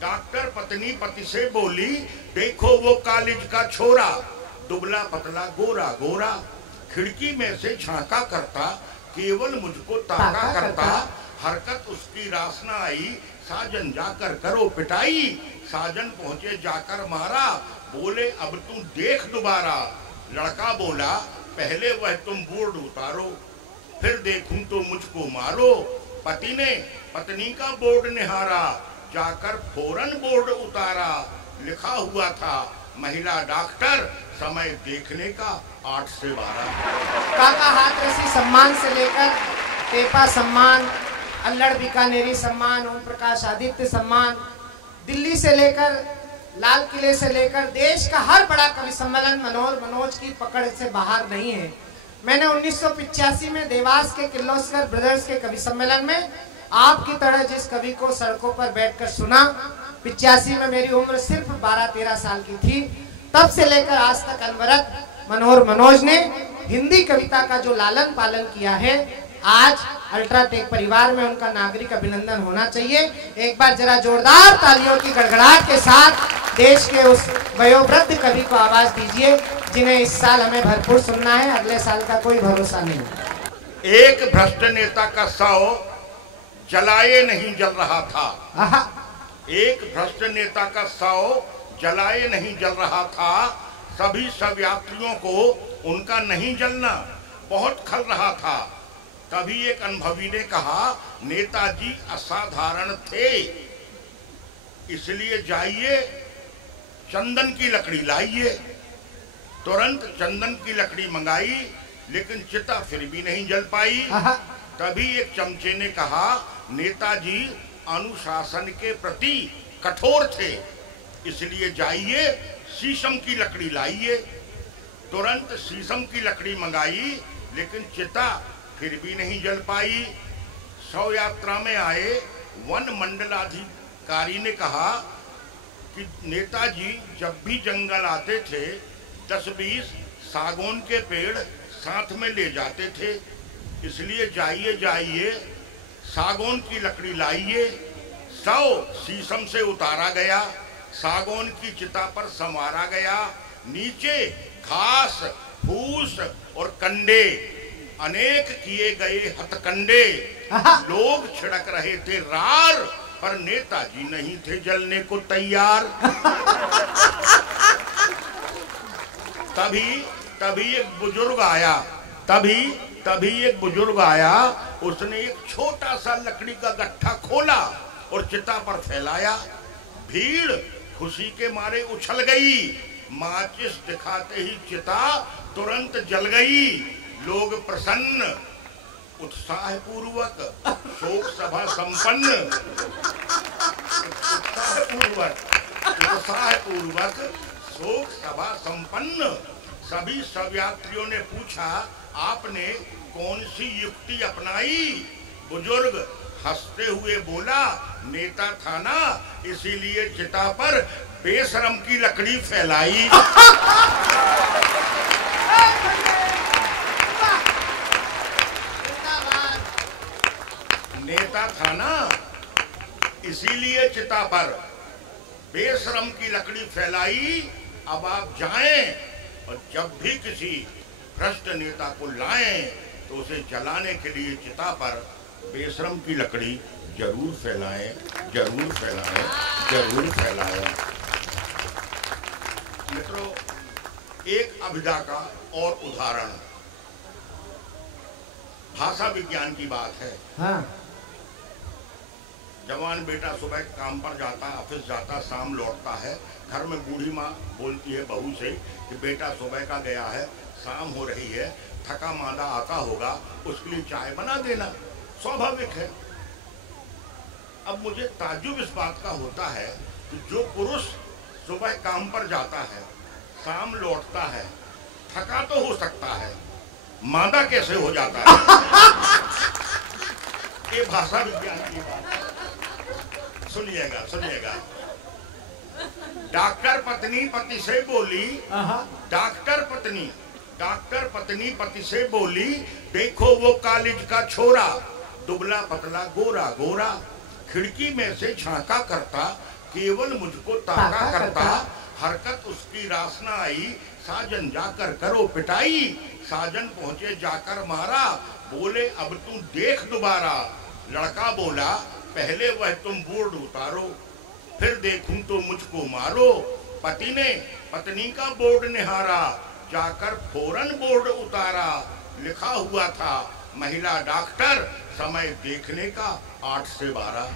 Doctor पत्नी पति से बोली, देखो वो कॉलेज का छोरा, दुबला पतला गोरा गोरा, खिड़की में से झांका करता, केवल मुझको ताका करता, हरकत उसकी रास न आई, साजन जाकर करो पिटाई, साजन पहुंचे जाकर मारा, बोले अब तू देख दोबारा। लड़का बोला, पहले वह तुम बोर्ड उतारो, फिर देखूं तो मुझको मारो। पति ने पत्नी का बोर्ड निहारा, जाकर फौरन बोर्ड उतारा, लिखा हुआ था महिला डॉक्टर, समय देखने का 8 से 12। काका हाथरसी सम्मान से लेकर टेपा सम्मान, अल्लड़ बीकानेरी सम्मान, ओम प्रकाश आदित्य सम्मान, दिल्ली से लेकर लाल किले से लेकर देश का हर बड़ा कवि सम्मेलन मनोज की पकड़ से बाहर नहीं है। मैंने 1985 में देवास के किर्लोस्कर ब्रदर्स के कवि सम्मेलन में आपकी तरह जिस कवि को सड़कों पर बैठकर सुना, 85 में मेरी उम्र सिर्फ 12-13 साल की थी। तब से लेकर आज तक अनवरत मनोज ने हिंदी कविता का जो लालन पालन किया है, आज अल्ट्राटेक परिवार में उनका नागरिक अभिनंदन होना चाहिए। एक बार जरा जोरदार तालियों की गड़गड़ाहट के साथ देश के उस वयोवृद्ध कवि को आवाज दीजिए जिन्हें इस साल हमें भरपूर सुनना है, अगले साल का कोई भरोसा नहीं। एक भ्रष्ट नेता का शव जलाए नहीं जल रहा था, एक भ्रष्ट नेता का शव जलाए नहीं जल रहा था, सभी सब यात्रियों को उनका नहीं जलना बहुत खल रहा था। तभी एक अनुभवी ने कहा, नेताजी असाधारण थे, इसलिए जाइए चंदन की लकड़ी लाइए। तुरंत चंदन की लकड़ी मंगाई, लेकिन चिता फिर भी नहीं जल पाई। तभी एक चमचे ने कहा, नेताजी अनुशासन के प्रति कठोर थे, इसलिए जाइए शीशम की लकड़ी लाइए। तुरंत शीशम की लकड़ी मंगाई, लेकिन चिता फिर भी नहीं जल पाई। शव यात्रा में आए वन मंडलाधिकारी ने कहा कि नेताजी जब भी जंगल आते थे 10-20 सागौन के पेड़ साथ में ले जाते थे, इसलिए जाइए सागौन की लकड़ी लाइए। शव शीशम से उतारा गया, सागौन की चिता पर संवारा गया। नीचे घास फूस और कंडे, अनेक किए गए हथकंडे, लोग छिड़क रहे थे रार, पर नेताजी नहीं थे जलने को तैयार। तभी एक बुजुर्ग आया, तभी एक बुजुर्ग आया, उसने एक छोटा सा लकड़ी का गट्ठा खोला और चिता पर फैलाया। भीड़ खुशी के मारे उछल गई, माचिस दिखाते ही चिता तुरंत जल गई। लोग प्रसन्न, उत्साह पूर्वक शोक सभा संपन्न, उत्साह पूर्वक शोक सभा संपन्न। सभी सब यात्रियों ने पूछा, आपने कौन सी युक्ति अपनाई? बुजुर्ग हंसते हुए बोला, नेता था ना, इसीलिए चिता पर बेशरम की लकड़ी फैलाई। नेता था ना, इसीलिए चिता पर बेशरम की लकड़ी फैलाई। अब आप जाएं और जब भी किसी भ्रष्ट नेता को लाएं तो उसे जलाने के लिए चिता पर बेशरम की लकड़ी जरूर फैलाएं, जरूर फैलाएं, जरूर फैलाएं। मित्रों, एक अभिधा का और उदाहरण भाषा विज्ञान की बात है। हाँ। जवान बेटा सुबह काम पर जाता, ऑफिस जाता, शाम लौटता है। घर में बूढ़ी माँ बोलती है बहू से कि बेटा सुबह का गया है, शाम हो रही है, थका मांदा आता होगा, उसके लिए चाय बना देना। स्वाभाविक है। अब मुझे ताज्जुब इस बात का होता है कि जो पुरुष सुबह काम पर जाता है, शाम लौटता है, थका तो हो सकता है, मादा कैसे हो जाता है? ये भाषा विज्ञान की बात है। सुनिएगा। डॉक्टर पत्नी पति से बोली, डॉक्टर पत्नी पति से बोली, देखो वो कॉलेज का छोरा, दुबला पतला गोरा गोरा, खिड़की में से झांका करता, केवल मुझको ताका करता, हरकत उसकी रास न आई, साजन जाकर करो पिटाई, साजन पहुंचे जाकर मारा, बोले अब तू देख दोबारा। लड़का बोला पहले वह तुम बोर्ड उतारो, फिर देखूं तो मुझको मारो। पति ने पत्नी का बोर्ड निहारा, जाकर फौरन बोर्ड उतारा। लिखा हुआ था महिला डॉक्टर, समय देखने का 8 से 12।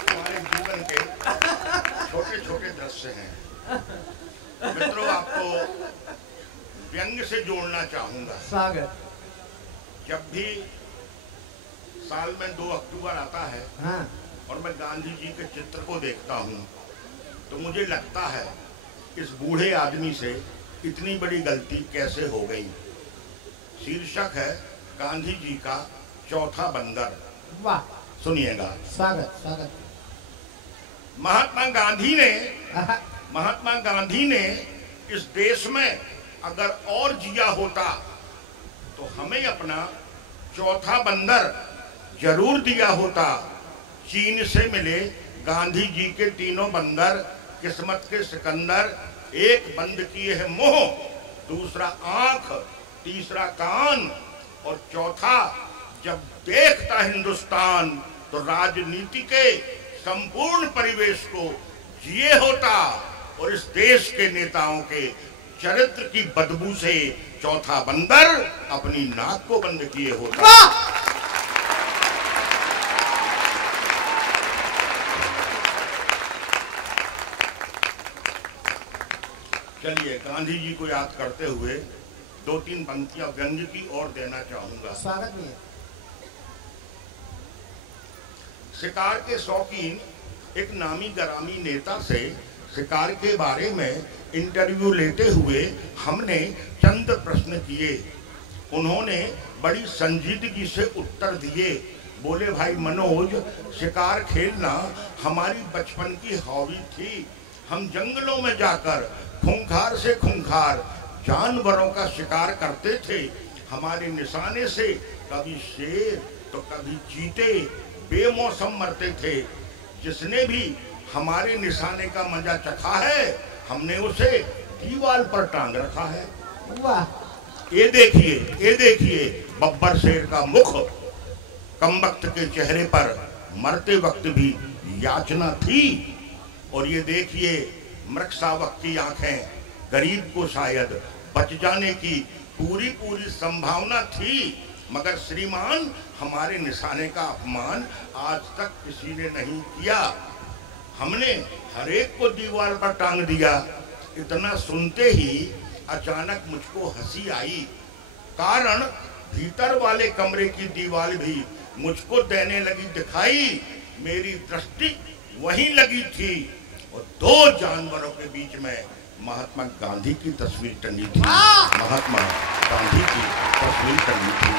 हमारे जीवन के छोटे छोटे दृश्य हैं। मित्रों, आपको व्यंग से जोड़ना चाहूंगा। स्वागत। जब भी साल में 2 अक्टूबर आता है, हाँ। और मैं गांधी जी के चित्र को देखता हूँ, तो मुझे लगता है इस बूढ़े आदमी से इतनी बड़ी गलती कैसे हो गई। शीर्षक है गांधी जी का चौथा बंदर। वाह। सुनिएगा। स्वागत स्वागत। महात्मा गांधी ने इस देश में अगर और जिया होता तो हमें अपना चौथा बंदर जरूर दिया होता। चीन से मिले गांधी जी के 3 बंदर, किस्मत के सिकंदर। एक बंद किए है मुंह, दूसरा आंख, तीसरा कान, और चौथा जब देखता हिंदुस्तान तो राजनीति के संपूर्ण परिवेश को जिए होता, और इस देश के नेताओं के चरित्र की बदबू से चौथा बंदर अपनी नाक को बंद किए होता। चलिए, गांधी जी को याद करते हुए 2-3 पंक्तियां व्यंग्य की ओर देना चाहूंगा। स्वागत भी है। शिकार के शौकीन एक नामी गरामी नेता से शिकार के बारे में इंटरव्यू लेते हुए हमने चंद प्रश्न किए। उन्होंने बड़ी संजीदगी से उत्तर दिए। बोले, भाई मनोज, शिकार खेलना हमारी बचपन की हॉबी थी। हम जंगलों में जाकर खूंखार से खूंखार जानवरों का शिकार करते थे। हमारे निशाने से कभी शेर तो कभी चीते बेमौसम मरते थे। जिसने भी हमारे निशाने का मजा चखा है, हमने उसे दीवार पर टांग रखा है। वाह। ये देखिए बब्बर शेर का मुख, कमबख्त के चेहरे पर मरते वक्त भी याचना थी। और ये देखिए मृगशावक की आंखें, गरीब को शायद बच जाने की पूरी संभावना थी। मगर श्रीमान, हमारे निशाने का अपमान आज तक किसी ने नहीं किया। हमने हर एक को दीवार पर टांग दिया। इतना सुनते ही अचानक मुझको हंसी आई। कारण भीतर वाले कमरे की दीवार भी मुझको देने लगी दिखाई। मेरी दृष्टि वहीं लगी थी और 2 जानवरों के बीच में महात्मा गांधी की तस्वीर टंगी थी। महात्मा गांधी की तस्वीर टंगी थी।